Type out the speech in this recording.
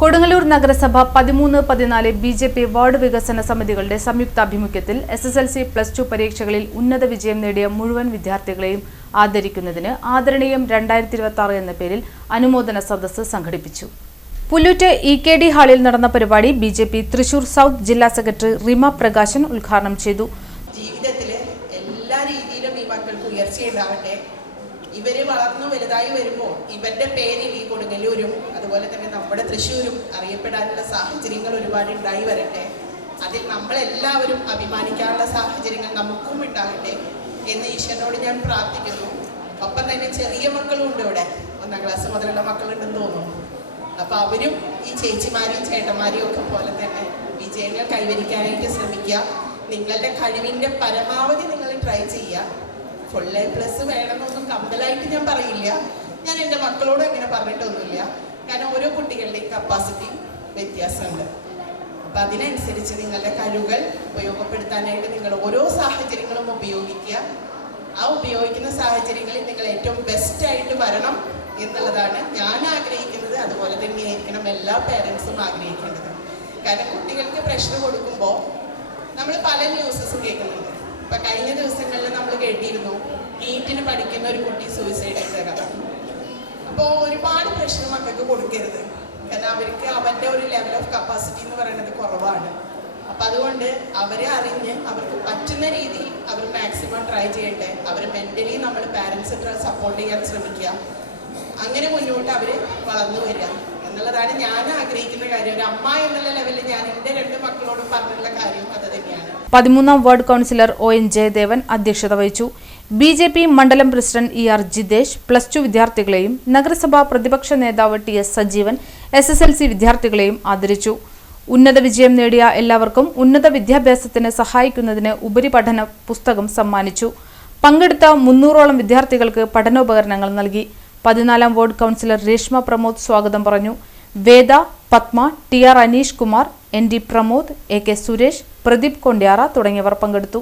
കൊടുങ്ങല്ലൂർ നഗരസഭ 13-14 BJP ward വികസന സമിതികളുടെ സംയുക്താഭിമുഖ്യത്തിൽ SSLC +2 പരീക്ഷകളിൽ ഉന്നത വിജയം നേടിയ മുഴുവൻ വിദ്യാർത്ഥികളെയും ആദരിക്കുന്നതിന് ആദരണീയം 2026 എന്ന പേരിൽ അനുമോദന സദസ്സ് സംഘടിപ്പിച്ചു. പുല്ലൂറ്റ് EKD ഹാളിൽ നടന്ന പരിപാടി ബിജെപി തൃശൂർ സൗത്ത് ജില്ലാ സെക്രട്ടറി റിമ പ്രകാശൻ ഉദ്ഘാടനം ചെയ്തു. ജീവിതത്തിലെ എല്ലാ രീതിയിലും ഈ മക്കൾക്ക് ഉയർച്ചയുണ്ടാവട്ടെ. ഇവര് വളർന്നു വലുതായി വരുമ്പോൾ ഇവരുടെ പേരിൽ ഈ കൊടുങ്ങല്ലൂരും അതുപോലെ തന്നെ നമ്മുടെ തൃശ്ശൂരും അറിയപ്പെടാനുള്ള സാഹചര്യങ്ങൾ ഒരുപാട് ഉണ്ടായി വരട്ടെ. അതിൽ നമ്മളെല്ലാവരും അഭിമാനിക്കാനുള്ള സാഹചര്യങ്ങൾ നമുക്കും ഉണ്ടാകട്ടെ എന്ന് ഈശ്വരനോട് ഞാൻ പ്രാർത്ഥിക്കുന്നു. ഒപ്പം തന്നെ ചെറിയ മക്കളും ഉണ്ട് ഇവിടെ, 1ാം ക്ലാസ് മുതലുള്ള മക്കളുണ്ടെന്ന് തോന്നുന്നു. അപ്പോൾ അവരും ഈ ചേച്ചിമാരെയും ചേട്ടന്മാരെയും ഒക്കെ പോലെ തന്നെ വിജയങ്ങൾ കൈവരിക്കാനായിട്ട് ശ്രമിക്കുക. നിങ്ങളുടെ കഴിവിൻ്റെ പരമാവധി നിങ്ങൾ ട്രൈ ചെയ്യുക. ഫുൾ A+ വേണമെന്നൊന്നും കമ്പലായിട്ട് ഞാൻ പറയില്ല. ഞാൻ എൻ്റെ മക്കളോട് അങ്ങനെ പറഞ്ഞിട്ടൊന്നുമില്ല. കാരണം ഓരോ കുട്ടികളുടെയും കപ്പാസിറ്റി വ്യത്യാസമുണ്ട്. അപ്പം അതിനനുസരിച്ച് നിങ്ങളുടെ കഴിവുകൾ ഉപയോഗപ്പെടുത്താനായിട്ട് നിങ്ങൾ ഓരോ സാഹചര്യങ്ങളും ഉപയോഗിക്കുക. ആ ഉപയോഗിക്കുന്ന സാഹചര്യങ്ങളിൽ നിങ്ങൾ ഏറ്റവും ബെസ്റ്റായിട്ട് വരണം എന്നുള്ളതാണ് ഞാൻ ആഗ്രഹിക്കുന്നത്. അതുപോലെ തന്നെയായിരിക്കണം എല്ലാ പേരൻസും ആഗ്രഹിക്കേണ്ടത്. കാരണം കുട്ടികൾക്ക് പ്രഷർ കൊടുക്കുമ്പോൾ നമ്മൾ പല ന്യൂസസും കേൾക്കുന്നുണ്ട്. ഇപ്പം കഴിഞ്ഞ ദിവസങ്ങളിൽ നമ്മൾ കേട്ടിരുന്നു നീറ്റിന് പഠിക്കുന്ന ഒരു കുട്ടി സൂയിസൈഡ് ചെയ്ത കഥ. അപ്പോൾ ഒരുപാട് പ്രഷർ മക്കൾക്ക് കൊടുക്കരുത്. കാരണം അവർക്ക് അവരുടെ ഒരു ലെവൽ ഓഫ് കപ്പാസിറ്റി എന്ന് പറയുന്നത് കുറവാണ്. അപ്പം അതുകൊണ്ട് അവരെ അറിഞ്ഞ് അവർക്ക് പറ്റുന്ന രീതിയിൽ അവർ മാക്സിമം ട്രൈ ചെയ്യട്ടെ. അവർ മെൻ്റലി നമ്മൾ പാരൻസ് സപ്പോർട്ട് ചെയ്യാൻ ശ്രമിക്കുക. അങ്ങനെ മുന്നോട്ട് അവർ വളർന്നു വരിക എന്നുള്ളതാണ് ഞാൻ ആഗ്രഹിക്കുന്ന കാര്യം. ഒരു അമ്മ എന്നുള്ള ലെവലിൽ ഞാൻ എൻ്റെ 2 മക്കളോടും പറഞ്ഞിട്ടുള്ള കാര്യം അത് തന്നെയാണ്. 13ാം വാർഡ് കൗൺസിലർ ON ജയദേവൻ അധ്യക്ഷത വഹിച്ചു. BJP മണ്ഡലം പ്രസിഡന്റ് ER ജിതേഷ് +2 വിദ്യാർത്ഥികളെയും നഗരസഭാ പ്രതിപക്ഷ നേതാവ് TS സജീവൻ SSLC വിദ്യാർത്ഥികളെയും ആദരിച്ചു. ഉന്നത വിജയം നേടിയ എല്ലാവർക്കും ഉന്നത വിദ്യാഭ്യാസത്തിന് സഹായിക്കുന്നതിന് ഉപരിപഠന പുസ്തകം സമ്മാനിച്ചു. പങ്കെടുത്ത 300ഓളം വിദ്യാർത്ഥികൾക്ക് പഠനോപകരണങ്ങൾ നൽകി. 14ാം വാർഡ് കൗൺസിലർ രേഷ്മ പ്രമോദ് സ്വാഗതം പറഞ്ഞു. വേദ, Padma, TR Aneesh Kumar, ND Pramod, AK Suresh, Pradeep കൊണ്ട്യാറ തുടങ്ങിയവർ പങ്കെടുത്തു.